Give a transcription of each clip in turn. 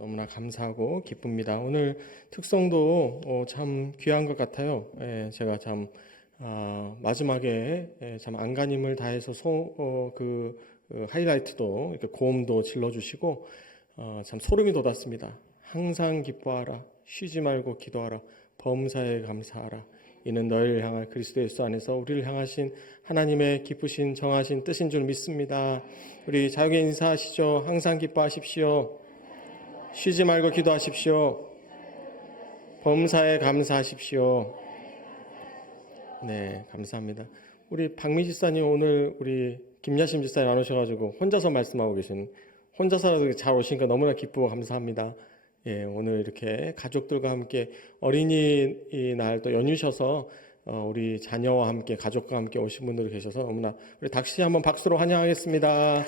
너무나 감사하고 기쁩니다. 오늘 특성도 참 귀한 것 같아요. 제가 참 마지막에 참 안간힘을 다해서 하이라이트도 이렇게 고음도 질러주시고 참 소름이 돋았습니다. 항상 기뻐하라, 쉬지 말고 기도하라, 범사에 감사하라. 이는 너희를 향한 그리스도 예수 안에서 우리를 향하신 하나님의 기쁘신 정하신 뜻인 줄 믿습니다. 우리 자유게 인사하시죠. 항상 기뻐하십시오. 쉬지 말고 기도하십시오. 범사에 감사하십시오. 네, 감사합니다. 우리 박미 집사님 오늘 우리 김야심 집사님 안 오셔가지고 혼자서 말씀하고 혼자서라도 잘 오시니까 너무나 기쁘고 감사합니다. 예, 오늘 이렇게 가족들과 함께 어린이날 또 연휴셔서 우리 자녀와 함께 가족과 함께 오신 분들이 계셔서 너무나 우리 닥시 한번 박수로 환영하겠습니다.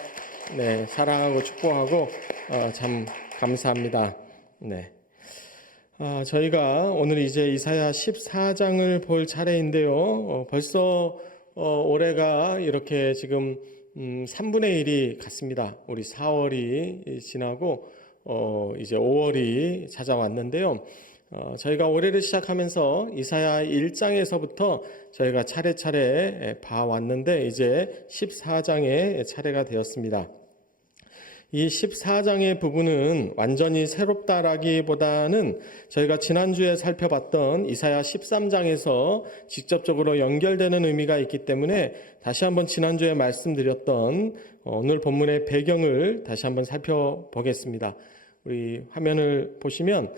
네, 사랑하고 축복하고 참 감사합니다. 네, 저희가 오늘 이제 이사야 14장을 볼 차례인데요. 벌써 올해가 이렇게 지금 3분의 1이 갔습니다. 우리 4월이 지나고 이제 5월이 찾아왔는데요. 저희가 올해를 시작하면서 이사야 1장에서부터 저희가 차례차례 봐왔는데 이제 14장의 차례가 되었습니다. 이 14장의 부분은 완전히 새롭다라기보다는 저희가 지난주에 살펴봤던 이사야 13장에서 직접적으로 연결되는 의미가 있기 때문에 다시 한번 지난주에 말씀드렸던 오늘 본문의 배경을 다시 한번 살펴보겠습니다. 우리 화면을 보시면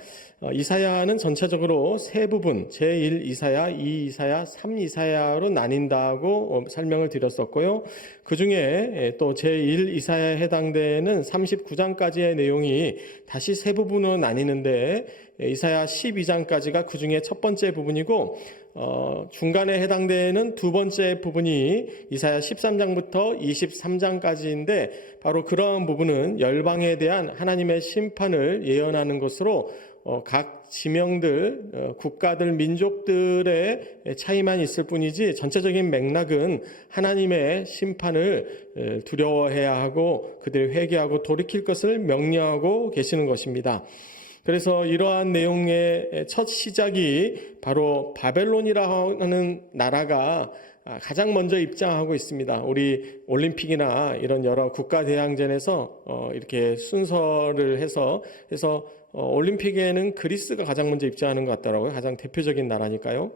이사야는 전체적으로 세 부분 제1 이사야, 2 이사야, 3 이사야로 나뉜다고 설명을 드렸었고요. 그 중에 또 제1 이사야에 해당되는 39장까지의 내용이 다시 세 부분으로 나뉘는데 이사야 12장까지가 그 중에 첫 번째 부분이고 중간에 해당되는 두 번째 부분이 이사야 13장부터 23장까지인데 바로 그러한 부분은 열방에 대한 하나님의 심판을 예언하는 것으로 각 지명들, 국가들, 민족들의 차이만 있을 뿐이지 전체적인 맥락은 하나님의 심판을 두려워해야 하고 그들이 회개하고 돌이킬 것을 명령하고 계시는 것입니다. 그래서 이러한 내용의 첫 시작이 바로 바벨론이라는 나라가 가장 먼저 입장하고 있습니다. 우리 올림픽이나 이런 여러 국가대항전에서 이렇게 순서를 해서 올림픽에는 그리스가 가장 먼저 입장하는 것 같더라고요. 가장 대표적인 나라니까요.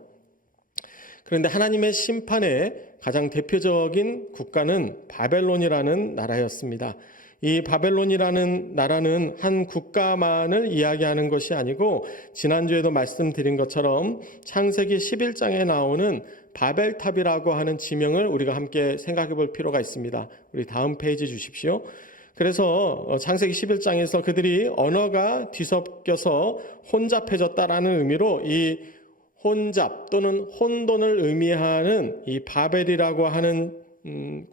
그런데 하나님의 심판의 가장 대표적인 국가는 바벨론이라는 나라였습니다. 이 바벨론이라는 나라는 한 국가만을 이야기하는 것이 아니고 지난주에도 말씀드린 것처럼 창세기 11장에 나오는 바벨탑이라고 하는 지명을 우리가 함께 생각해 볼 필요가 있습니다. 우리 다음 페이지 주십시오. 그래서 창세기 11장에서 그들이 언어가 뒤섞여서 혼잡해졌다라는 의미로 이 혼잡 또는 혼돈을 의미하는 이 바벨이라고 하는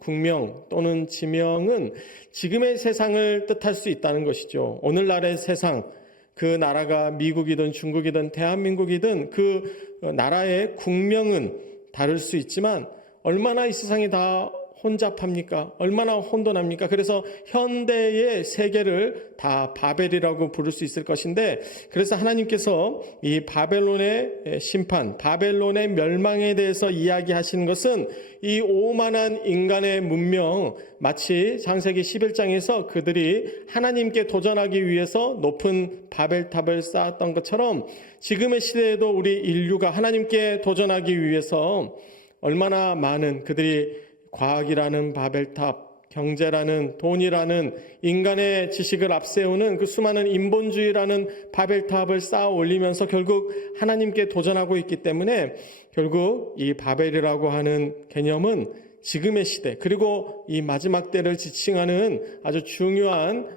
국명 또는 지명은 지금의 세상을 뜻할 수 있다는 것이죠. 오늘날의 세상, 그 나라가 미국이든 중국이든 대한민국이든 그 나라의 국명은 다를 수 있지만 얼마나 이 세상이 다 혼잡합니까? 얼마나 혼돈합니까? 그래서 현대의 세계를 다 바벨이라고 부를 수 있을 것인데 그래서 하나님께서 이 바벨론의 심판, 바벨론의 멸망에 대해서 이야기하시는 것은 이 오만한 인간의 문명, 마치 창세기 11장에서 그들이 하나님께 도전하기 위해서 높은 바벨탑을 쌓았던 것처럼 지금의 시대에도 우리 인류가 하나님께 도전하기 위해서 얼마나 많은 그들이 과학이라는 바벨탑, 경제라는 돈이라는 인간의 지식을 앞세우는 그 수많은 인본주의라는 바벨탑을 쌓아 올리면서 결국 하나님께 도전하고 있기 때문에 결국 이 바벨이라고 하는 개념은 지금의 시대 그리고 이 마지막 때를 지칭하는 아주 중요한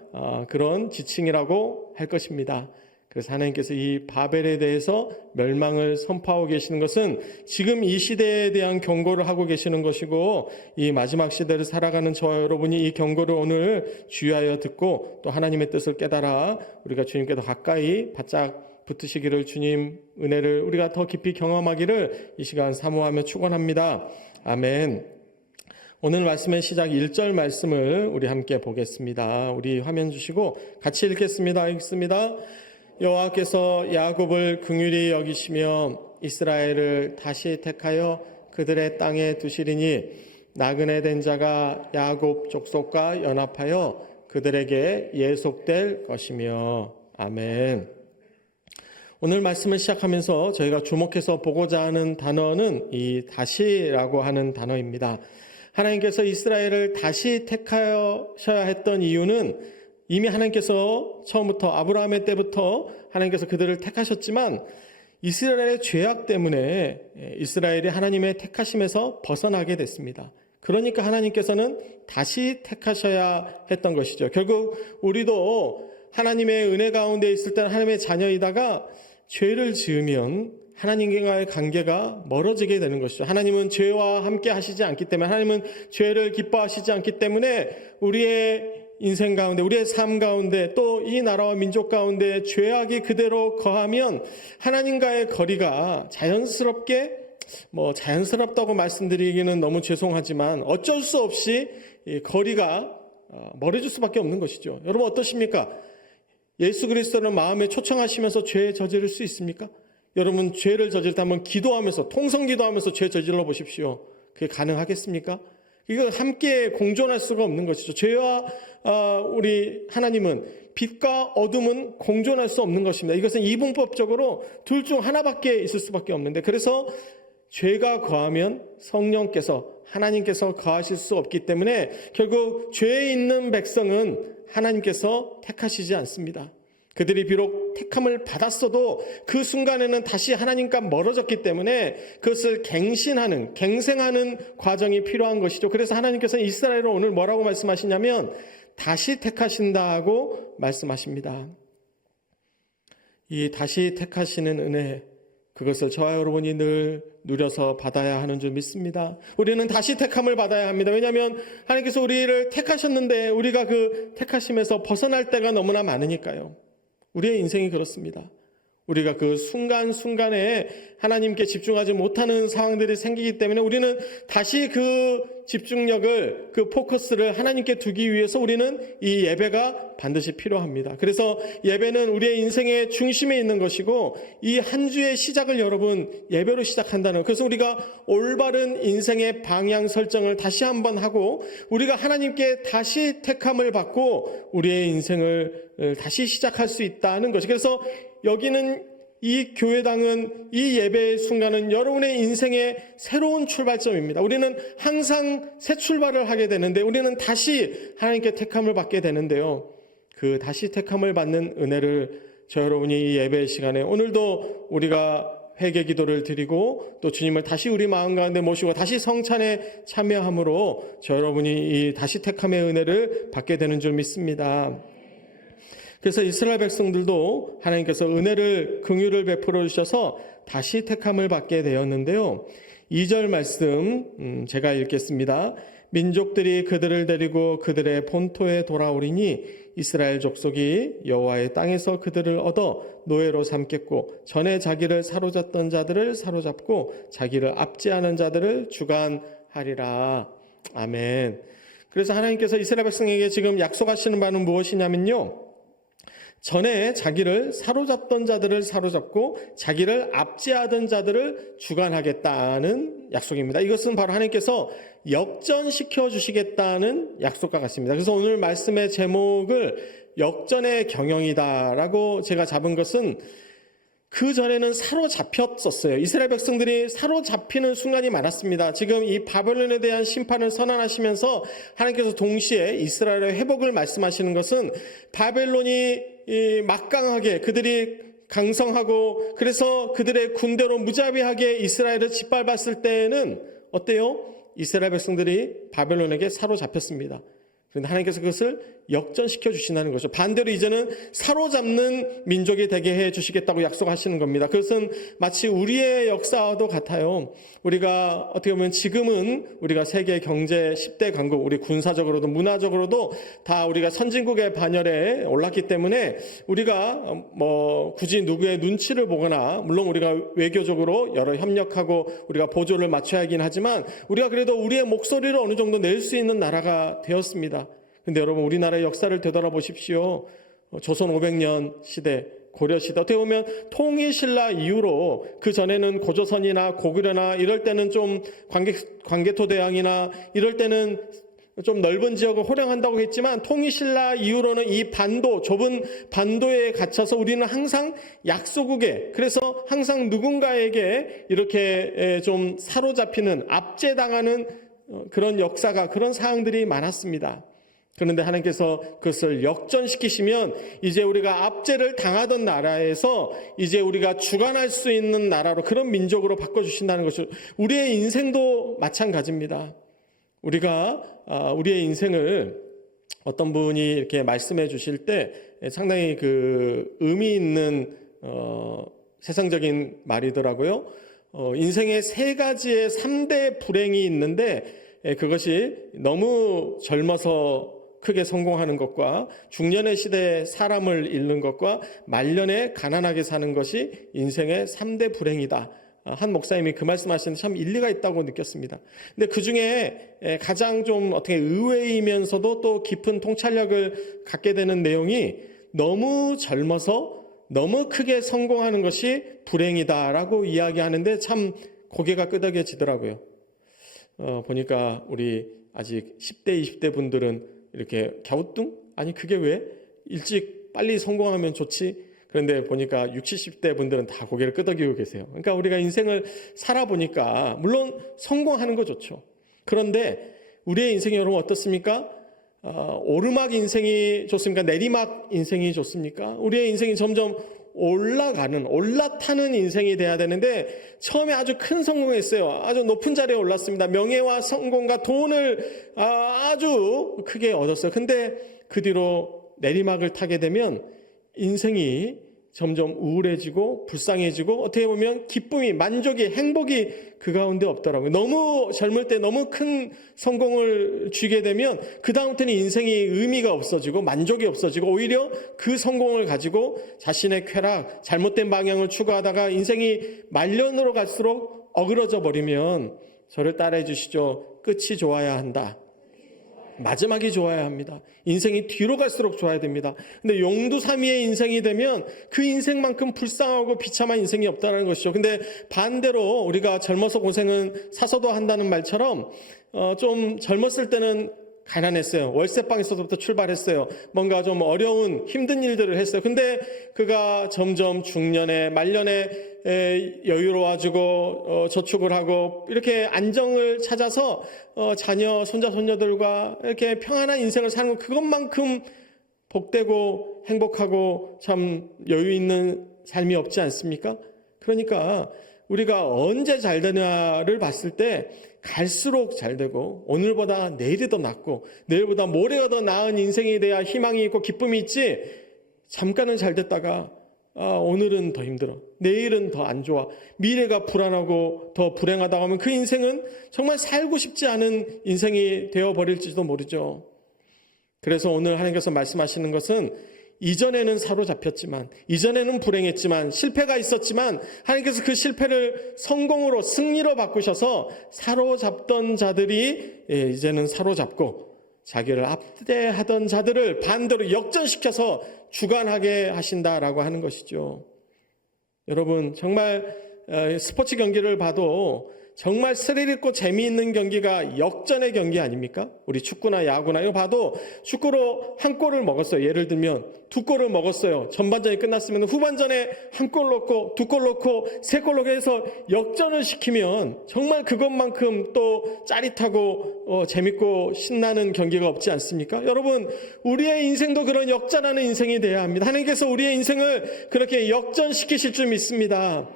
그런 지칭이라고 할 것입니다. 그래서 하나님께서 이 바벨에 대해서 멸망을 선포하고 계시는 것은 지금 이 시대에 대한 경고를 하고 계시는 것이고 이 마지막 시대를 살아가는 저와 여러분이 이 경고를 오늘 주의하여 듣고 또 하나님의 뜻을 깨달아 우리가 주님께 더 가까이 바짝 붙으시기를 주님 은혜를 우리가 더 깊이 경험하기를 이 시간 사모하며 축원합니다. 아멘. 오늘 말씀의 시작 1절 말씀을 우리 함께 보겠습니다. 우리 화면 주시고 같이 읽겠습니다. 읽습니다. 여호와께서 야곱을 긍휼히 여기시며 이스라엘을 다시 택하여 그들의 땅에 두시리니 나그네 된 자가 야곱 족속과 연합하여 그들에게 예속될 것이며. 아멘. 오늘 말씀을 시작하면서 저희가 주목해서 보고자 하는 단어는 이 다시라고 하는 단어입니다. 하나님께서 이스라엘을 다시 택하셔야 했던 이유는 이미 하나님께서 처음부터 아브라함의 때부터 하나님께서 그들을 택하셨지만 이스라엘의 죄악 때문에 이스라엘이 하나님의 택하심에서 벗어나게 됐습니다. 그러니까 하나님께서는 다시 택하셔야 했던 것이죠. 결국 우리도 하나님의 은혜 가운데 있을 때는 하나님의 자녀이다가 죄를 지으면 하나님과의 관계가 멀어지게 되는 것이죠. 하나님은 죄와 함께 하시지 않기 때문에, 하나님은 죄를 기뻐하시지 않기 때문에 우리의 인생 가운데, 우리의 삶 가운데, 또 이 나라와 민족 가운데 죄악이 그대로 거하면 하나님과의 거리가 자연스럽다고 말씀드리기는 너무 죄송하지만 어쩔 수 없이 이 거리가 멀어질 수밖에 없는 것이죠. 여러분 어떠십니까? 예수 그리스도를 마음에 초청하시면서 죄 저지를 수 있습니까? 여러분 죄를 저질 때 한번 기도하면서, 통성 기도하면서 죄 저질러 보십시오. 그게 가능하겠습니까? 이거 함께 공존할 수가 없는 것이죠. 죄와 우리 하나님은, 빛과 어둠은 공존할 수 없는 것입니다. 이것은 이분법적으로 둘 중 하나밖에 있을 수밖에 없는데, 그래서 죄가 거하면 성령께서, 하나님께서 거하실 수 없기 때문에 결국 죄에 있는 백성은 하나님께서 택하시지 않습니다. 그들이 비록 택함을 받았어도 그 순간에는 다시 하나님과 멀어졌기 때문에 그것을 갱생하는 과정이 필요한 것이죠. 그래서 하나님께서는 이스라엘을 오늘 뭐라고 말씀하시냐면 다시 택하신다고 말씀하십니다. 이 다시 택하시는 은혜, 그것을 저와 여러분이 늘 누려서 받아야 하는 줄 믿습니다. 우리는 다시 택함을 받아야 합니다. 왜냐하면 하나님께서 우리를 택하셨는데 우리가 그 택하심에서 벗어날 때가 너무나 많으니까요. 우리의 인생이 그렇습니다. 우리가 그 순간순간에 하나님께 집중하지 못하는 상황들이 생기기 때문에 우리는 다시 그 집중력을, 그 포커스를 하나님께 두기 위해서 우리는 이 예배가 반드시 필요합니다. 그래서 예배는 우리의 인생의 중심에 있는 것이고 이 한 주의 시작을 여러분 예배로 시작한다는, 그래서 우리가 올바른 인생의 방향 설정을 다시 한번 하고 우리가 하나님께 다시 택함을 받고 우리의 인생을 다시 시작할 수 있다는 것이, 그래서 여기는 이 교회당은 이 예배의 순간은 여러분의 인생의 새로운 출발점입니다. 우리는 항상 새 출발을 하게 되는데 우리는 다시 하나님께 택함을 받게 되는데요. 그 다시 택함을 받는 은혜를 저 여러분이 이 예배 시간에 오늘도 우리가 회개 기도를 드리고 또 주님을 다시 우리 마음 가운데 모시고 다시 성찬에 참여함으로 저 여러분이 이 다시 택함의 은혜를 받게 되는 줄 믿습니다. 그래서 이스라엘 백성들도 하나님께서 은혜를, 긍휼을 베풀어 주셔서 다시 택함을 받게 되었는데요. 2절 말씀 제가 읽겠습니다. 민족들이 그들을 데리고 그들의 본토에 돌아오리니 이스라엘 족속이 여호와의 땅에서 그들을 얻어 노예로 삼겠고 전에 자기를 사로잡던 자들을 사로잡고 자기를 압제하는 자들을 주관하리라. 아멘. 그래서 하나님께서 이스라엘 백성에게 지금 약속하시는 바는 무엇이냐면요, 전에 자기를 사로잡던 자들을 사로잡고 자기를 압제하던 자들을 주관하겠다는 약속입니다. 이것은 바로 하나님께서 역전시켜 주시겠다는 약속과 같습니다. 그래서 오늘 말씀의 제목을 역전의 경영이다라고 제가 잡은 것은, 그 전에는 사로잡혔었어요. 이스라엘 백성들이 사로잡히는 순간이 많았습니다. 지금 이 바벨론에 대한 심판을 선언하시면서 하나님께서 동시에 이스라엘의 회복을 말씀하시는 것은, 바벨론이 막강하게 그들이 강성하고 그래서 그들의 군대로 무자비하게 이스라엘을 짓밟았을 때에는 어때요? 이스라엘 백성들이 바벨론에게 사로잡혔습니다. 그런데 하나님께서 그것을 역전시켜 주신다는 거죠. 반대로 이제는 사로잡는 민족이 되게 해 주시겠다고 약속하시는 겁니다. 그것은 마치 우리의 역사와도 같아요. 우리가 어떻게 보면 지금은 우리가 세계 경제 10대 강국, 우리 군사적으로도 문화적으로도 다 우리가 선진국의 반열에 올랐기 때문에 우리가 굳이 누구의 눈치를 보거나, 물론 우리가 외교적으로 여러 협력하고 우리가 보조를 맞춰야 하긴 하지만 우리가 그래도 우리의 목소리를 어느 정도 낼 수 있는 나라가 되었습니다. 근데 여러분, 우리나라의 역사를 되돌아보십시오. 조선 500년 시대, 고려시대, 어떻게 보면 통일신라 이후로, 그 전에는 고조선이나 고구려나 이럴 때는 좀 광개토대왕이나 이럴 때는 좀 넓은 지역을 호령한다고 했지만, 통일신라 이후로는 이 좁은 반도에 갇혀서 우리는 항상 약소국에, 그래서 항상 누군가에게 이렇게 좀 사로잡히는, 압제당하는 그런 역사가, 그런 사항들이 많았습니다. 그런데 하나님께서 그것을 역전시키시면 이제 우리가 압제를 당하던 나라에서 이제 우리가 주관할 수 있는 나라로, 그런 민족으로 바꿔주신다는 것을, 우리의 인생도 마찬가지입니다. 우리가 우리의 인생을 어떤 분이 이렇게 말씀해 주실 때 상당히 그 의미 있는 세상적인 말이더라고요. 인생의 3가지의 3대 불행이 있는데, 그것이 너무 젊어서 크게 성공하는 것과, 중년의 시대에 사람을 잃는 것과, 말년에 가난하게 사는 것이 인생의 3대 불행이다. 한 목사님이 그 말씀하시는데 참 일리가 있다고 느꼈습니다. 근데 그 중에 가장 좀 어떻게 의외이면서도 또 깊은 통찰력을 갖게 되는 내용이, 너무 젊어서 너무 크게 성공하는 것이 불행이다라고 이야기하는데 참 고개가 끄덕여지더라고요. 보니까 우리 아직 10대, 20대 분들은 이렇게 갸우뚱? 아니 그게 왜? 일찍 빨리 성공하면 좋지? 그런데 보니까 60, 70대 분들은 다 고개를 끄덕이고 계세요. 그러니까 우리가 인생을 살아보니까 물론 성공하는 거 좋죠. 그런데 우리의 인생이 여러분 어떻습니까? 오르막 인생이 좋습니까? 내리막 인생이 좋습니까? 우리의 인생이 점점 올라타는 인생이 돼야 되는데, 처음에 아주 큰 성공했어요. 아주 높은 자리에 올랐습니다. 명예와 성공과 돈을 아주 크게 얻었어요. 근데 그 뒤로 내리막을 타게 되면 인생이 점점 우울해지고 불쌍해지고, 어떻게 보면 기쁨이, 만족이, 행복이 그 가운데 없더라고요. 너무 젊을 때 너무 큰 성공을 쥐게 되면 그 다음부터는 인생이 의미가 없어지고 만족이 없어지고, 오히려 그 성공을 가지고 자신의 쾌락, 잘못된 방향을 추구하다가 인생이 말년으로 갈수록 어그러져 버리면, 저를 따라해 주시죠. 끝이 좋아야 한다. 마지막이 좋아야 합니다. 인생이 뒤로 갈수록 좋아야 됩니다. 근데 용두사미의 인생이 되면 그 인생만큼 불쌍하고 비참한 인생이 없다는 것이죠. 근데 반대로 우리가 젊어서 고생은 사서도 한다는 말처럼 좀 젊었을 때는 가난했어요. 월세방에서부터 출발했어요. 뭔가 좀 어려운 힘든 일들을 했어요. 근데 그가 점점 중년에, 말년에 여유로워지고 저축을 하고 이렇게 안정을 찾아서 자녀, 손자, 손녀들과 이렇게 평안한 인생을 사는 것, 그것만큼 복되고 행복하고 참 여유 있는 삶이 없지 않습니까? 그러니까 우리가 언제 잘 되냐를 봤을 때 갈수록 잘 되고, 오늘보다 내일이 더 낫고 내일보다 모레가 더 나은 인생이 돼야 희망이 있고 기쁨이 있지, 잠깐은 잘 됐다가 오늘은 더 힘들어, 내일은 더 안 좋아, 미래가 불안하고 더 불행하다고 하면 그 인생은 정말 살고 싶지 않은 인생이 되어버릴지도 모르죠. 그래서 오늘 하나님께서 말씀하시는 것은, 이전에는 사로잡혔지만, 이전에는 불행했지만, 실패가 있었지만 하나님께서 그 실패를 성공으로, 승리로 바꾸셔서 사로잡던 자들이 이제는 사로잡고, 자기를 압제하던 자들을 반대로 역전시켜서 주관하게 하신다라고 하는 것이죠. 여러분, 정말 스포츠 경기를 봐도 정말 스릴 있고 재미있는 경기가 역전의 경기 아닙니까? 우리 축구나 야구나 이거 봐도 축구로 한 골을 먹었어요. 예를 들면 2골을 먹었어요. 전반전이 끝났으면 후반전에 1골 넣고 2골 넣고 3골 넣고 해서 역전을 시키면 정말 그것만큼 또 짜릿하고 재밌고 신나는 경기가 없지 않습니까? 여러분, 우리의 인생도 그런 역전하는 인생이 돼야 합니다. 하나님께서 우리의 인생을 그렇게 역전시키실 줄 믿습니다.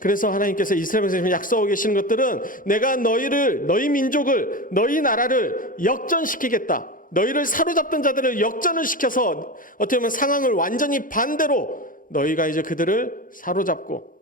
그래서 하나님께서 이스라엘 백성에게 약속하고 계시는 것들은, 내가 너희를, 너희 민족을, 너희 나라를 역전시키겠다. 너희를 사로잡던 자들을 역전을 시켜서 어떻게 보면 상황을 완전히 반대로 너희가 이제 그들을 사로잡고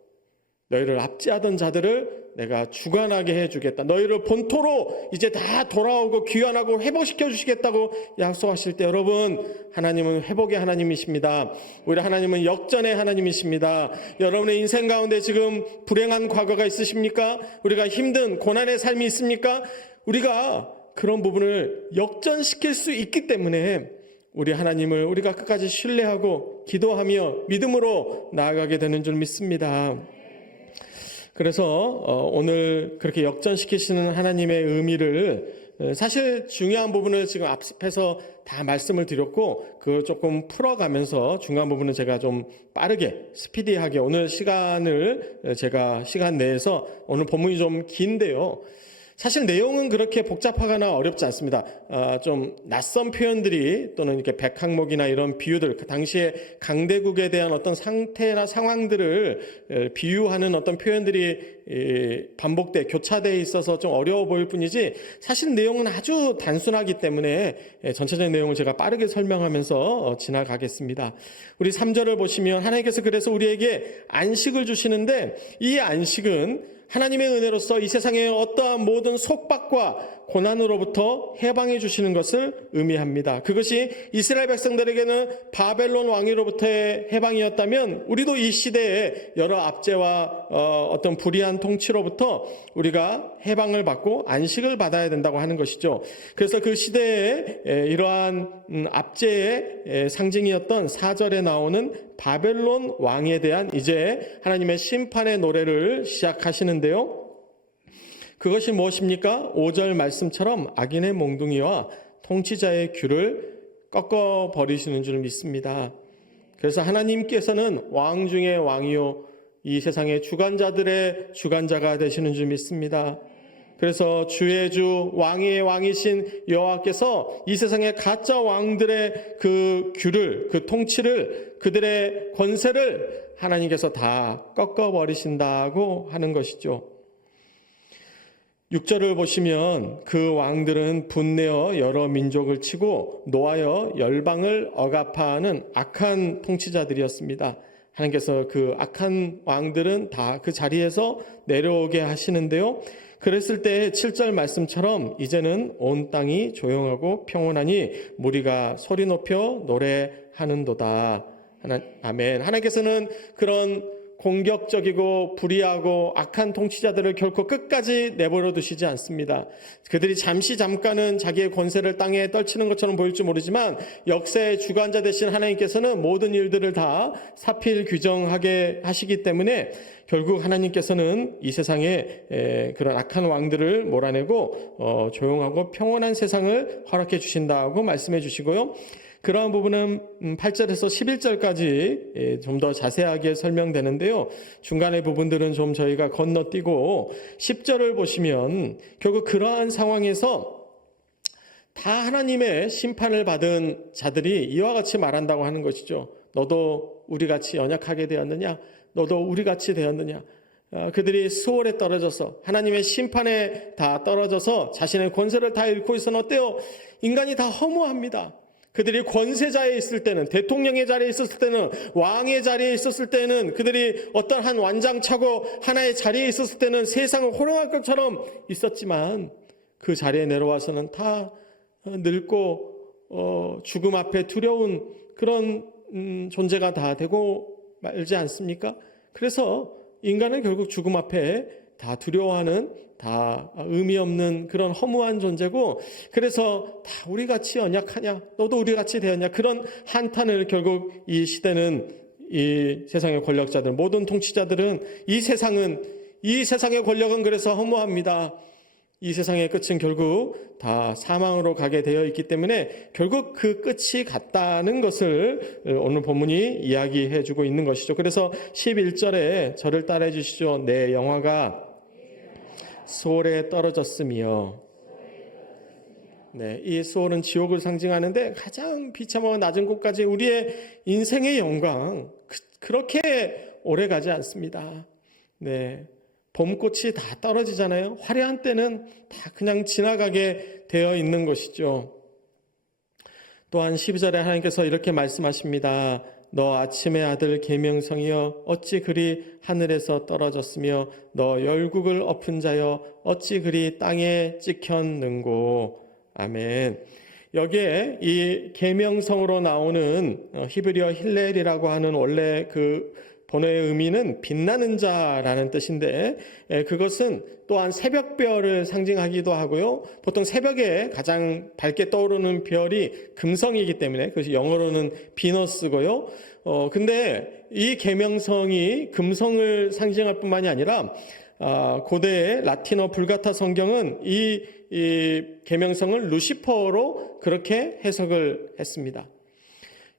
너희를 압제하던 자들을 내가 주관하게 해주겠다. 너희를 본토로 이제 다 돌아오고 귀환하고 회복시켜 주시겠다고 약속하실 때 여러분, 하나님은 회복의 하나님이십니다. 우리 하나님은 역전의 하나님이십니다. 여러분의 인생 가운데 지금 불행한 과거가 있으십니까? 우리가 힘든 고난의 삶이 있습니까? 우리가 그런 부분을 역전시킬 수 있기 때문에 우리 하나님을 우리가 끝까지 신뢰하고 기도하며 믿음으로 나아가게 되는 줄 믿습니다. 그래서 오늘 그렇게 역전시키시는 하나님의 의미를 사실 중요한 부분을 지금 앞에서 다 말씀을 드렸고 그걸 조금 풀어가면서 중요한 부분은 제가 좀 빠르게 스피디하게 오늘 시간을 제가 시간 내에서 오늘 본문이 좀 긴데요. 사실 내용은 그렇게 복잡하거나 어렵지 않습니다. 좀 낯선 표현들이 또는 이렇게 백항목이나 이런 비유들, 그 당시에 강대국에 대한 어떤 상태나 상황들을 비유하는 어떤 표현들이 반복돼 교차돼 있어서 좀 어려워 보일 뿐이지 사실 내용은 아주 단순하기 때문에 전체적인 내용을 제가 빠르게 설명하면서 지나가겠습니다. 우리 3절을 보시면 하나님께서 그래서 우리에게 안식을 주시는데 이 안식은 하나님의 은혜로서 이 세상의 어떠한 모든 속박과 고난으로부터 해방해 주시는 것을 의미합니다. 그것이 이스라엘 백성들에게는 바벨론 왕위로부터의 해방이었다면 우리도 이 시대에 여러 압제와 어떤 불의한 통치로부터 우리가 해방을 받고 안식을 받아야 된다고 하는 것이죠. 그래서 그 시대에 이러한 압제의 상징이었던 4절에 나오는 바벨론 왕에 대한 이제 하나님의 심판의 노래를 시작하시는데요. 그것이 무엇입니까? 5절 말씀처럼 악인의 몽둥이와 통치자의 귤을 꺾어버리시는 줄 믿습니다. 그래서 하나님께서는 왕 중의 왕이요 이 세상의 주관자들의 주관자가 되시는 줄 믿습니다. 그래서 주의 주 왕의 왕이신 여호와께서 이 세상의 가짜 왕들의 그 귤을 그 통치를 그들의 권세를 하나님께서 다 꺾어버리신다고 하는 것이죠. 6절을 보시면 그 왕들은 분내어 여러 민족을 치고 노하여 열방을 억압하는 악한 통치자들이었습니다. 하나님께서 그 악한 왕들은 다 그 자리에서 내려오게 하시는데요. 그랬을 때 7절 말씀처럼 이제는 온 땅이 조용하고 평온하니 무리가 소리 높여 노래하는도다. 아멘. 하나님께서는 그런 공격적이고 불의하고 악한 통치자들을 결코 끝까지 내버려 두시지 않습니다. 그들이 잠깐은 자기의 권세를 땅에 떨치는 것처럼 보일지 모르지만 역사의 주관자 되신 하나님께서는 모든 일들을 다 사필 규정하게 하시기 때문에 결국 하나님께서는 이 세상에 그런 악한 왕들을 몰아내고 조용하고 평온한 세상을 허락해 주신다고 말씀해 주시고요. 그러한 부분은 8절에서 11절까지 좀 더 자세하게 설명되는데요. 중간의 부분들은 좀 저희가 건너뛰고 10절을 보시면 결국 그러한 상황에서 다 하나님의 심판을 받은 자들이 이와 같이 말한다고 하는 것이죠. 너도 우리같이 연약하게 되었느냐? 너도 우리같이 되었느냐? 그들이 수월에 떨어져서 하나님의 심판에 다 떨어져서 자신의 권세를 다 잃고 있어는 어때요? 인간이 다 허무합니다. 그들이 권세자에 있을 때는, 대통령의 자리에 있었을 때는, 왕의 자리에 있었을 때는, 그들이 어떤 한 완장차고 하나의 자리에 있었을 때는 세상을 호령할 것처럼 있었지만 그 자리에 내려와서는 다 늙고 죽음 앞에 두려운 그런 존재가 다 되고 말지 않습니까? 그래서 인간은 결국 죽음 앞에 다 두려워하는, 다 의미 없는 그런 허무한 존재고, 그래서 다 우리같이 연약하냐, 너도 우리같이 되었냐, 그런 한탄을 결국 이 시대는, 이 세상의 권력자들, 모든 통치자들은 이 세상의 권력은 그래서 허무합니다. 이 세상의 끝은 결국 다 사망으로 가게 되어 있기 때문에 결국 그 끝이 같다는 것을 오늘 본문이 이야기해 주고 있는 것이죠. 그래서 11절에 저를 따라해 주시죠. 내 영화가 수월에 떨어졌으며, 네, 이 수월은 지옥을 상징하는데 가장 비참하고 낮은 곳까지 우리의 인생의 영광 그렇게 오래 가지 않습니다. 네, 봄꽃이 다 떨어지잖아요. 화려한 때는 다 그냥 지나가게 되어 있는 것이죠. 또한 12절에 하나님께서 이렇게 말씀하십니다. 너 아침의 아들 계명성이여 어찌 그리 하늘에서 떨어졌으며 너 열국을 엎은 자여 어찌 그리 땅에 찍혔는고. 아멘. 여기에 이 계명성으로 나오는 히브리어 힐렐이라고 하는 원래 그 번호의 의미는 빛나는 자라는 뜻인데, 그것은 또한 새벽별을 상징하기도 하고요. 보통 새벽에 가장 밝게 떠오르는 별이 금성이기 때문에 그것이 영어로는 비너스고요. 근데 이 계명성이 금성을 상징할 뿐만이 아니라 고대의 라틴어 불가타 성경은 이 계명성을 루시퍼로 그렇게 해석을 했습니다.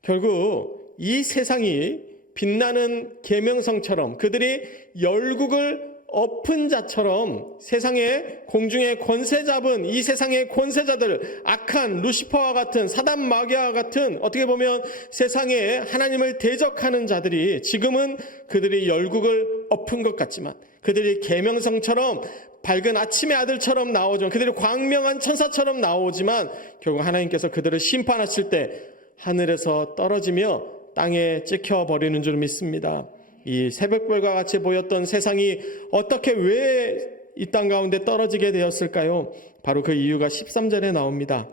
결국 이 세상이 빛나는 계명성처럼 그들이 열국을 엎은 자처럼 세상의 공중의 권세 잡은 이 세상의 권세자들, 악한 루시퍼와 같은 사단 마귀와 같은 어떻게 보면 세상에 하나님을 대적하는 자들이 지금은 그들이 열국을 엎은 것 같지만 그들이 계명성처럼 밝은 아침의 아들처럼 나오지만 그들이 광명한 천사처럼 나오지만 결국 하나님께서 그들을 심판하실 때 하늘에서 떨어지며 땅에 찍혀버리는 줄 믿습니다. 이 새벽별과 같이 보였던 세상이 어떻게 왜 이 땅 가운데 떨어지게 되었을까요? 바로 그 이유가 13절에 나옵니다.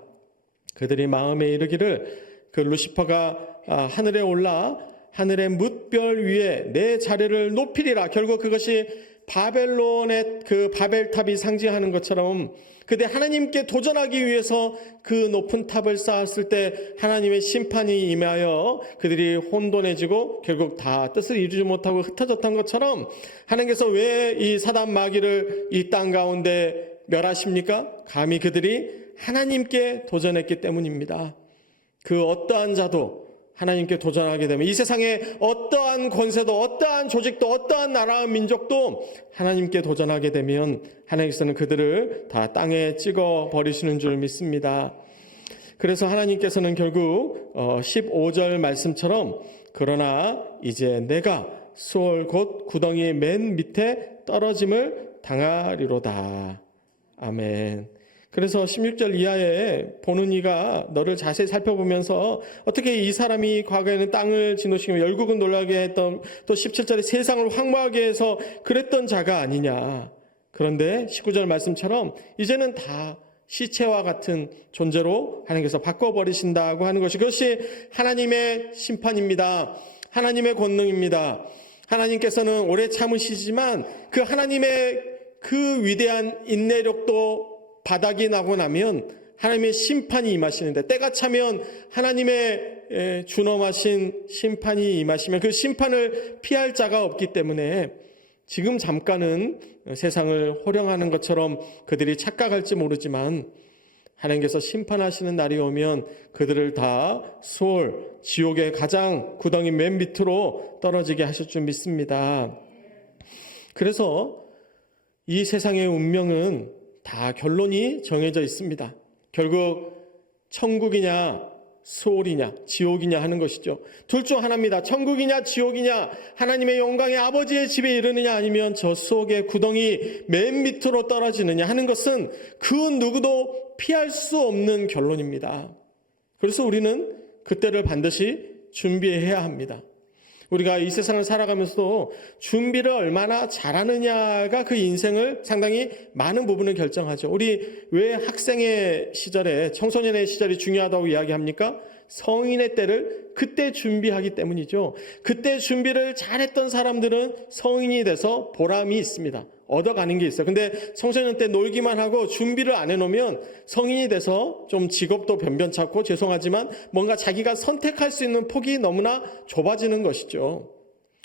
그들이 마음에 이르기를 그 루시퍼가 하늘에 올라 하늘의 뭇별 위에 내 자리를 높이리라. 결국 그것이 바벨론의 그 바벨탑이 상징하는 것처럼 그때 하나님께 도전하기 위해서 그 높은 탑을 쌓았을 때 하나님의 심판이 임하여 그들이 혼돈해지고 결국 다 뜻을 이루지 못하고 흩어졌던 것처럼 하나님께서 왜 이 사단 마귀를 이 땅 가운데 멸하십니까? 감히 그들이 하나님께 도전했기 때문입니다. 그 어떠한 자도 하나님께 도전하게 되면 이 세상에 어떠한 권세도 어떠한 조직도 어떠한 나라와 민족도 하나님께 도전하게 되면 하나님께서는 그들을 다 땅에 찍어 버리시는 줄 믿습니다. 그래서 하나님께서는 결국 15절 말씀처럼 그러나 이제 내가 수월 곧 구덩이 맨 밑에 떨어짐을 당하리로다. 아멘. 그래서 16절 이하에 보는 이가 너를 자세히 살펴보면서 어떻게 이 사람이 과거에는 땅을 진노시키며 열국은 놀라게 했던 또 17절에 세상을 황무하게 해서 그랬던 자가 아니냐. 그런데 19절 말씀처럼 이제는 다 시체와 같은 존재로 하나님께서 바꿔버리신다고 하는 것이 그것이 하나님의 심판입니다. 하나님의 권능입니다. 하나님께서는 오래 참으시지만 그 하나님의 그 위대한 인내력도 바닥이 나고 나면 하나님의 심판이 임하시는데 때가 차면 하나님의 준엄하신 심판이 임하시면 그 심판을 피할 자가 없기 때문에 지금 잠깐은 세상을 호령하는 것처럼 그들이 착각할지 모르지만 하나님께서 심판하시는 날이 오면 그들을 다 수월, 지옥의 가장 구덩이 맨 밑으로 떨어지게 하실 줄 믿습니다. 그래서 이 세상의 운명은 다 결론이 정해져 있습니다. 결국 천국이냐 수월이냐 지옥이냐 하는 것이죠. 둘 중 하나입니다. 천국이냐 지옥이냐, 하나님의 영광의 아버지의 집에 이르느냐 아니면 저 수옥의 구덩이 맨 밑으로 떨어지느냐 하는 것은 그 누구도 피할 수 없는 결론입니다. 그래서 우리는 그때를 반드시 준비해야 합니다. 우리가 이 세상을 살아가면서도 준비를 얼마나 잘하느냐가 그 인생을 상당히 많은 부분을 결정하죠. 우리 왜 학생의 시절에 청소년의 시절이 중요하다고 이야기합니까? 성인의 때를 그때 준비하기 때문이죠. 그때 준비를 잘했던 사람들은 성인이 돼서 보람이 있습니다. 얻어가는 게 있어요. 근데 청소년 때 놀기만 하고 준비를 안 해놓으면 성인이 돼서 좀 직업도 변변찮고 죄송하지만 뭔가 자기가 선택할 수 있는 폭이 너무나 좁아지는 것이죠.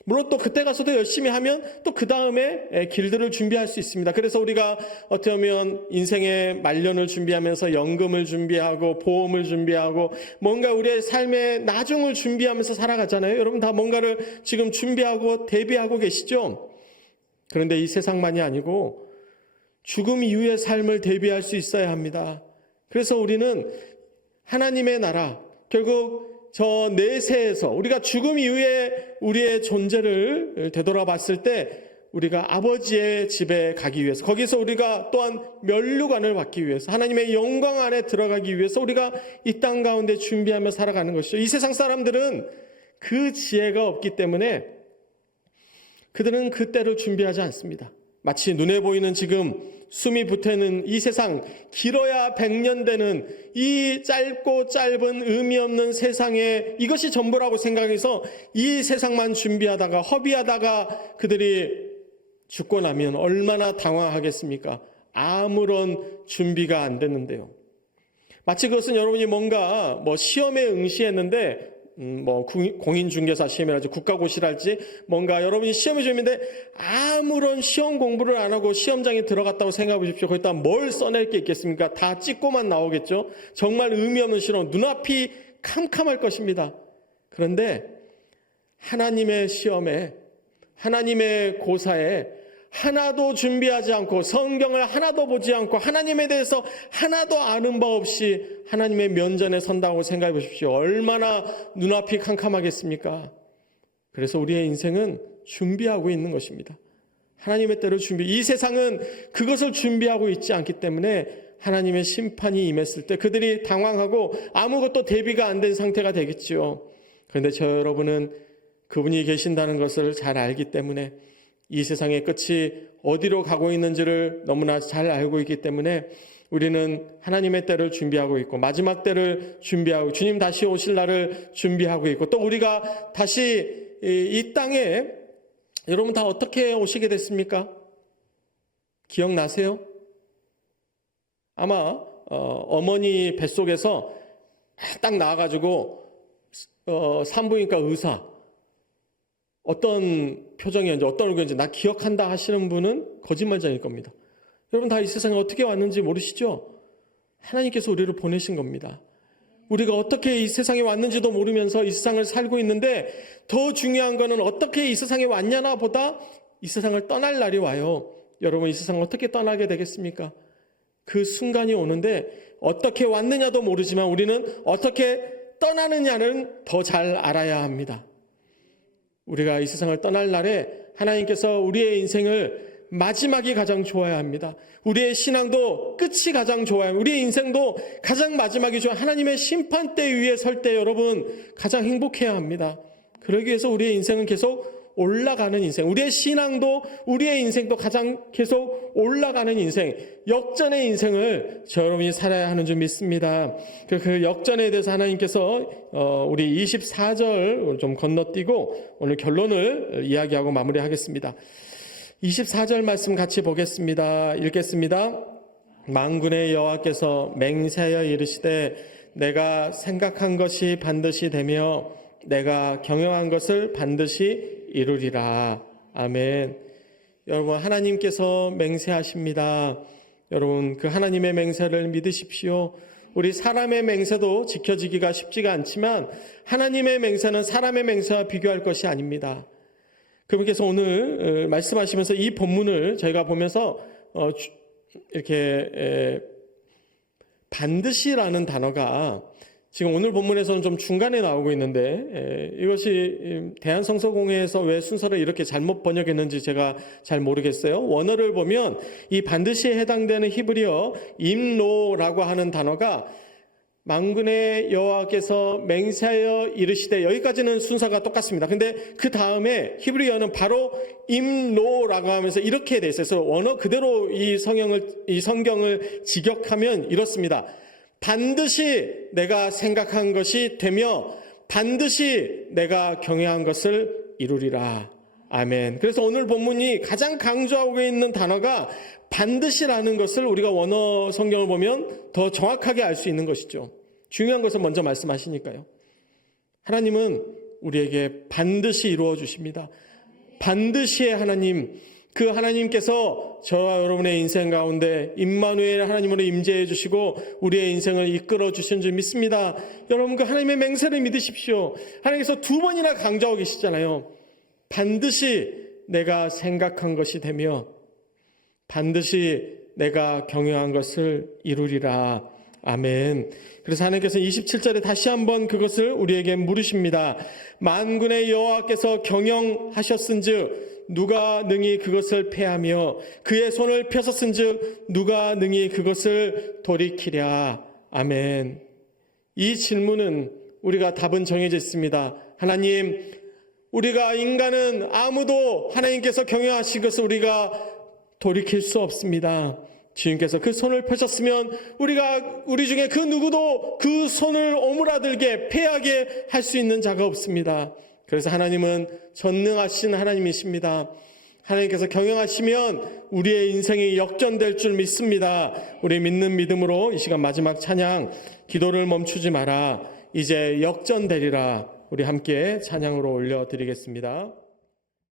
물론 또 그때 가서도 열심히 하면 또 그 다음에 길들을 준비할 수 있습니다. 그래서 우리가 어떻게 보면 인생의 말년을 준비하면서 연금을 준비하고 보험을 준비하고 뭔가 우리의 삶의 나중을 준비하면서 살아가잖아요. 여러분 다 뭔가를 지금 준비하고 대비하고 계시죠? 그런데 이 세상만이 아니고 죽음 이후의 삶을 대비할 수 있어야 합니다. 그래서 우리는 하나님의 나라, 결국 저 내세에서 우리가 죽음 이후에 우리의 존재를 되돌아봤을 때 우리가 아버지의 집에 가기 위해서, 거기서 우리가 또한 면류관을 받기 위해서, 하나님의 영광 안에 들어가기 위해서 우리가 이 땅 가운데 준비하며 살아가는 것이죠. 이 세상 사람들은 그 지혜가 없기 때문에 그들은 그 때를 준비하지 않습니다. 마치 눈에 보이는 지금 숨이 붙어있는 이 세상, 길어야 100년 되는 이 짧고 짧은 의미 없는 세상에 이것이 전부라고 생각해서 이 세상만 준비하다가 허비하다가 그들이 죽고 나면 얼마나 당황하겠습니까? 아무런 준비가 안 됐는데요. 마치 그것은 여러분이 뭔가 시험에 응시했는데 공인중개사 시험이랄지 국가고시랄지 뭔가 여러분이 시험에 준비인데 아무런 시험 공부를 안 하고 시험장에 들어갔다고 생각해 보십시오. 거기다 뭘 써낼 게 있겠습니까? 다 찍고만 나오겠죠. 정말 의미 없는 시험, 눈앞이 캄캄할 것입니다. 그런데 하나님의 시험에, 하나님의 고사에 하나도 준비하지 않고 성경을 하나도 보지 않고 하나님에 대해서 하나도 아는 바 없이 하나님의 면전에 선다고 생각해 보십시오. 얼마나 눈앞이 캄캄하겠습니까? 그래서 우리의 인생은 준비하고 있는 것입니다. 하나님의 때를 이 세상은 그것을 준비하고 있지 않기 때문에 하나님의 심판이 임했을 때 그들이 당황하고 아무것도 대비가 안 된 상태가 되겠지요. 그런데 저 여러분은 그분이 계신다는 것을 잘 알기 때문에 이 세상의 끝이 어디로 가고 있는지를 너무나 잘 알고 있기 때문에 우리는 하나님의 때를 준비하고 있고 마지막 때를 준비하고 주님 다시 오실 날을 준비하고 있고 또 우리가 다시 이 땅에 여러분 다 어떻게 오시게 됐습니까? 기억나세요? 아마 어머니 뱃속에서 딱 나와가지고 산부인과 의사 어떤 표정이었는지 어떤 얼굴인지 나 기억한다 하시는 분은 거짓말쟁이일 겁니다. 여러분 다 이 세상에 어떻게 왔는지 모르시죠? 하나님께서 우리를 보내신 겁니다. 우리가 어떻게 이 세상에 왔는지도 모르면서 이 세상을 살고 있는데 더 중요한 거는 어떻게 이 세상에 왔냐나 보다 이 세상을 떠날 날이 와요. 여러분 이 세상을 어떻게 떠나게 되겠습니까? 그 순간이 오는데 어떻게 왔느냐도 모르지만 우리는 어떻게 떠나느냐는 더 잘 알아야 합니다. 우리가 이 세상을 떠날 날에 하나님께서 우리의 인생을 마지막이 가장 좋아야 합니다. 우리의 신앙도 끝이 가장 좋아요. 우리의 인생도 가장 마지막이 좋아요. 하나님의 심판대 위에 설 때 여러분 가장 행복해야 합니다. 그러기 위해서 우리의 인생은 계속 올라가는 인생, 우리의 신앙도 우리의 인생도 가장 계속 올라가는 인생, 역전의 인생을 여러분이 살아야 하는 줄 믿습니다. 그 역전에 대해서 하나님께서 우리 24절 좀 건너뛰고 오늘 결론을 이야기하고 마무리하겠습니다. 24절 말씀 같이 보겠습니다. 읽겠습니다. 만군의 여호와께서 맹세하여 이르시되 내가 생각한 것이 반드시 되며 내가 경영한 것을 반드시 이루리라. 아멘. 여러분 하나님께서 맹세하십니다. 여러분 그 하나님의 맹세를 믿으십시오. 우리 사람의 맹세도 지켜지기가 쉽지가 않지만 하나님의 맹세는 사람의 맹세와 비교할 것이 아닙니다. 그분께서 오늘 말씀하시면서 이 본문을 저희가 보면서 이렇게 반드시라는 단어가 지금 오늘 본문에서는 좀 중간에 나오고 있는데 이것이 대한성서공회에서 왜 순서를 이렇게 잘못 번역했는지 제가 잘 모르겠어요. 원어를 보면 이 반드시에 해당되는 히브리어 임로라고 하는 단어가 만군의 여호와께서 맹세하여 이르시되 여기까지는 순서가 똑같습니다. 근데 그 다음에 히브리어는 바로 임로라고 하면서 이렇게 돼 있어요. 그래서 원어 그대로 이 성경을 직역하면 이렇습니다. 반드시 내가 생각한 것이 되며 반드시 내가 경영한 것을 이루리라. 아멘. 그래서 오늘 본문이 가장 강조하고 있는 단어가 반드시라는 것을 우리가 원어 성경을 보면 더 정확하게 알 수 있는 것이죠. 중요한 것을 먼저 말씀하시니까요. 하나님은 우리에게 반드시 이루어 주십니다. 반드시의 하나님, 그 하나님께서 저와 여러분의 인생 가운데 임마누엘 하나님으로 임재해 주시고 우리의 인생을 이끌어 주신 줄 믿습니다. 여러분 그 하나님의 맹세를 믿으십시오. 하나님께서 두 번이나 강조하고 계시잖아요. 반드시 내가 생각한 것이 되며 반드시 내가 경영한 것을 이루리라. 아멘. 그래서 하나님께서 27절에 다시 한번 그것을 우리에게 물으십니다. 만군의 여호와께서 경영하셨은즉 누가 능히 그것을 패하며 그의 손을 펴섰은즉 누가 능히 그것을 돌이키랴. 아멘. 이 질문은 우리가 답은 정해져 있습니다. 하나님, 우리가 인간은 아무도 하나님께서 경영하신 것을 우리가 돌이킬 수 없습니다. 주님께서 그 손을 펴셨으면 우리 중에 그 누구도 그 손을 오므라들게 패하게 할 수 있는 자가 없습니다. 그래서 하나님은 전능하신 하나님이십니다. 하나님께서 경영하시면 우리의 인생이 역전될 줄 믿습니다. 우리 믿는 믿음으로 이 시간 마지막 찬양 기도를 멈추지 마라. 이제 역전되리라. 우리 함께 찬양으로 올려드리겠습니다.